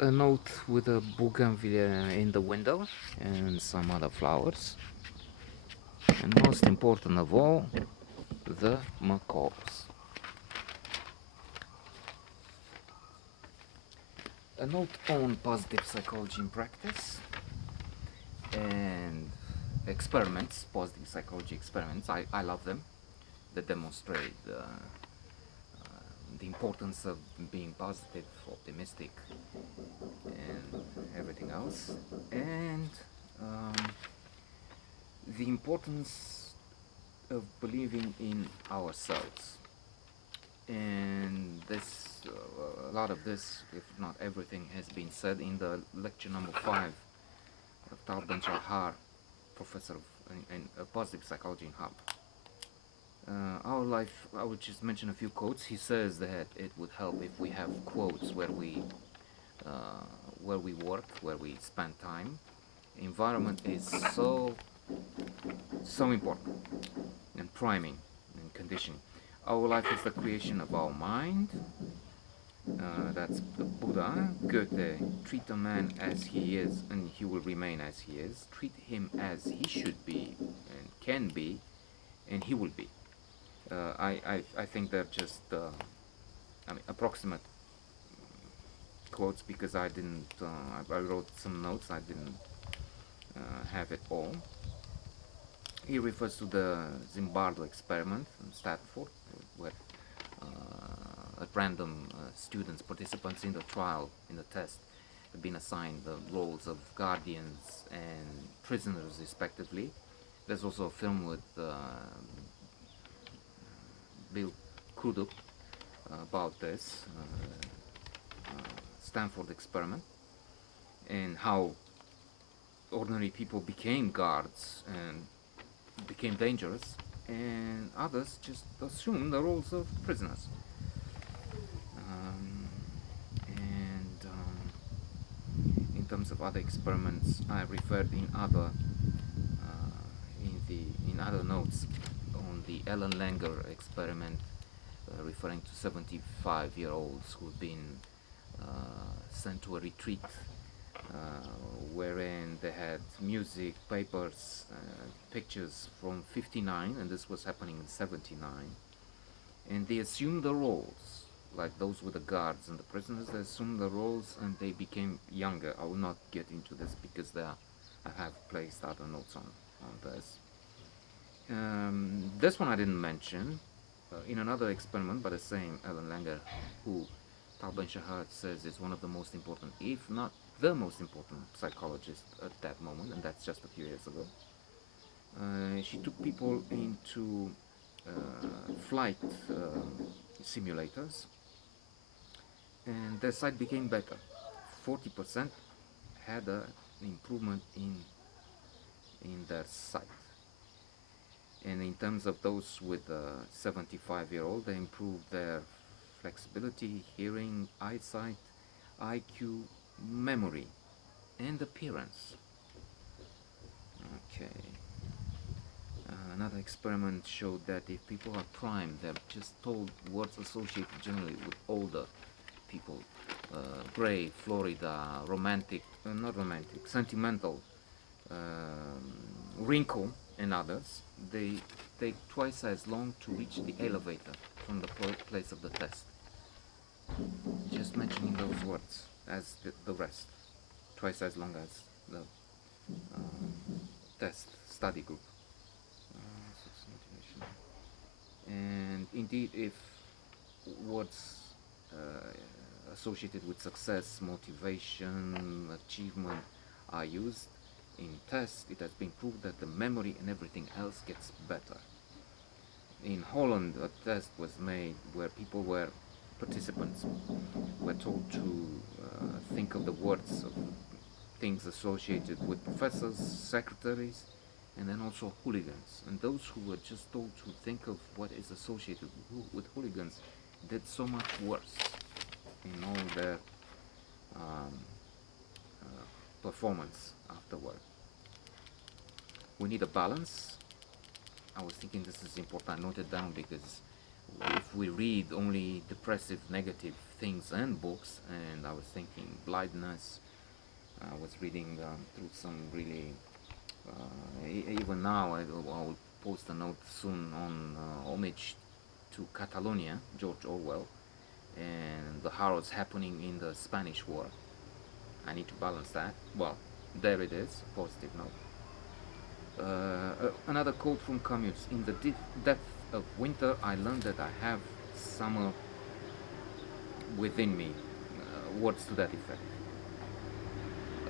a note with a bougainvillea in the window and some other flowers. And most important of all, the macaws. A note on positive psychology in practice and experiments, positive psychology experiments. I love them. They demonstrate the importance of being positive, optimistic, and everything else. And um, the importance of believing in ourselves. And a lot of this, if not everything, has been said in the lecture number 5 of Tal Ben Shahar, professor in positive psychology in Harvard. Our life, I would just mention a few quotes. He says that it would help if we have quotes uh, where we work, where we spend time. Environment is so important, and priming and conditioning. Our life is the creation of our mind. That's the Buddha. Goethe, treat a man as he is, and he will remain as he is. Treat him as he should be and can be, and he will be. I think they're just approximate quotes because I didn't. I wrote some notes. I didn't have it all. He refers to the Zimbardo experiment in Stanford, where at random students, participants in the trial, in the test, have been assigned the roles of guardians and prisoners, respectively. There's also a film with Bill Crudup about this Stanford experiment and how ordinary people became guards and became dangerous, and others just assumed the roles of prisoners. Um, and in terms of other experiments, I referred in other notes on the Ellen Langer experiment, referring to 75-year-olds who've been sent to a retreat uh, wherein they had music, papers, pictures from 59, and this was happening in 79, and they assumed the roles, like those were the guards and the prisoners. They assumed the roles, and they became younger. I will not get into this because I have placed other notes on this. This one I didn't mention. In another experiment by the same Ellen Langer, who Tal Ben Shahar says is one of the most important, if not the most important psychologist at that moment, and that's just a few years ago. She took people into flight simulators, and their sight became better. 40% had an improvement in their sight. And in terms of those with 75-year-old, they improved their flexibility, hearing, eyesight, IQ, memory, and appearance. Okay. Another experiment showed that if people are primed, they're just told words associated generally with older people. Brave, Florida, romantic, not romantic, sentimental, wrinkle, and others, they take twice as long to reach the elevator from the place of the test. Just mentioning those words as the rest, twice as long as the test study group. And indeed, if words associated with success, motivation, achievement are used in tests, it has been proved that the memory and everything else gets better. In Holland, a test was made where participants were told to think of the words of things associated with professors, secretaries, and then also hooligans. And those who were just told to think of what is associated with hooligans did so much worse in all their um, performance afterward. We need a balance. I was thinking this is important. I noted down because if we read only depressive, negative things and books, and I was thinking blindness. I was reading through some really, even now I will post a note soon on homage to Catalonia, George Orwell, and the horrors happening in the Spanish War. I need to balance that. Well, there it is, positive note. Another quote from Camus: "In the depth of winter, I learned that I have summer within me." Words to that effect.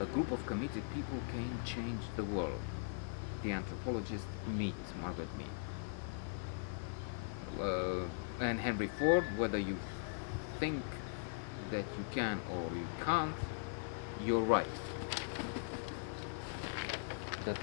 A group of committed people can change the world. The anthropologist Mead, Margaret Mead. And Henry Ford, whether you think that you can or you can't, you're right. That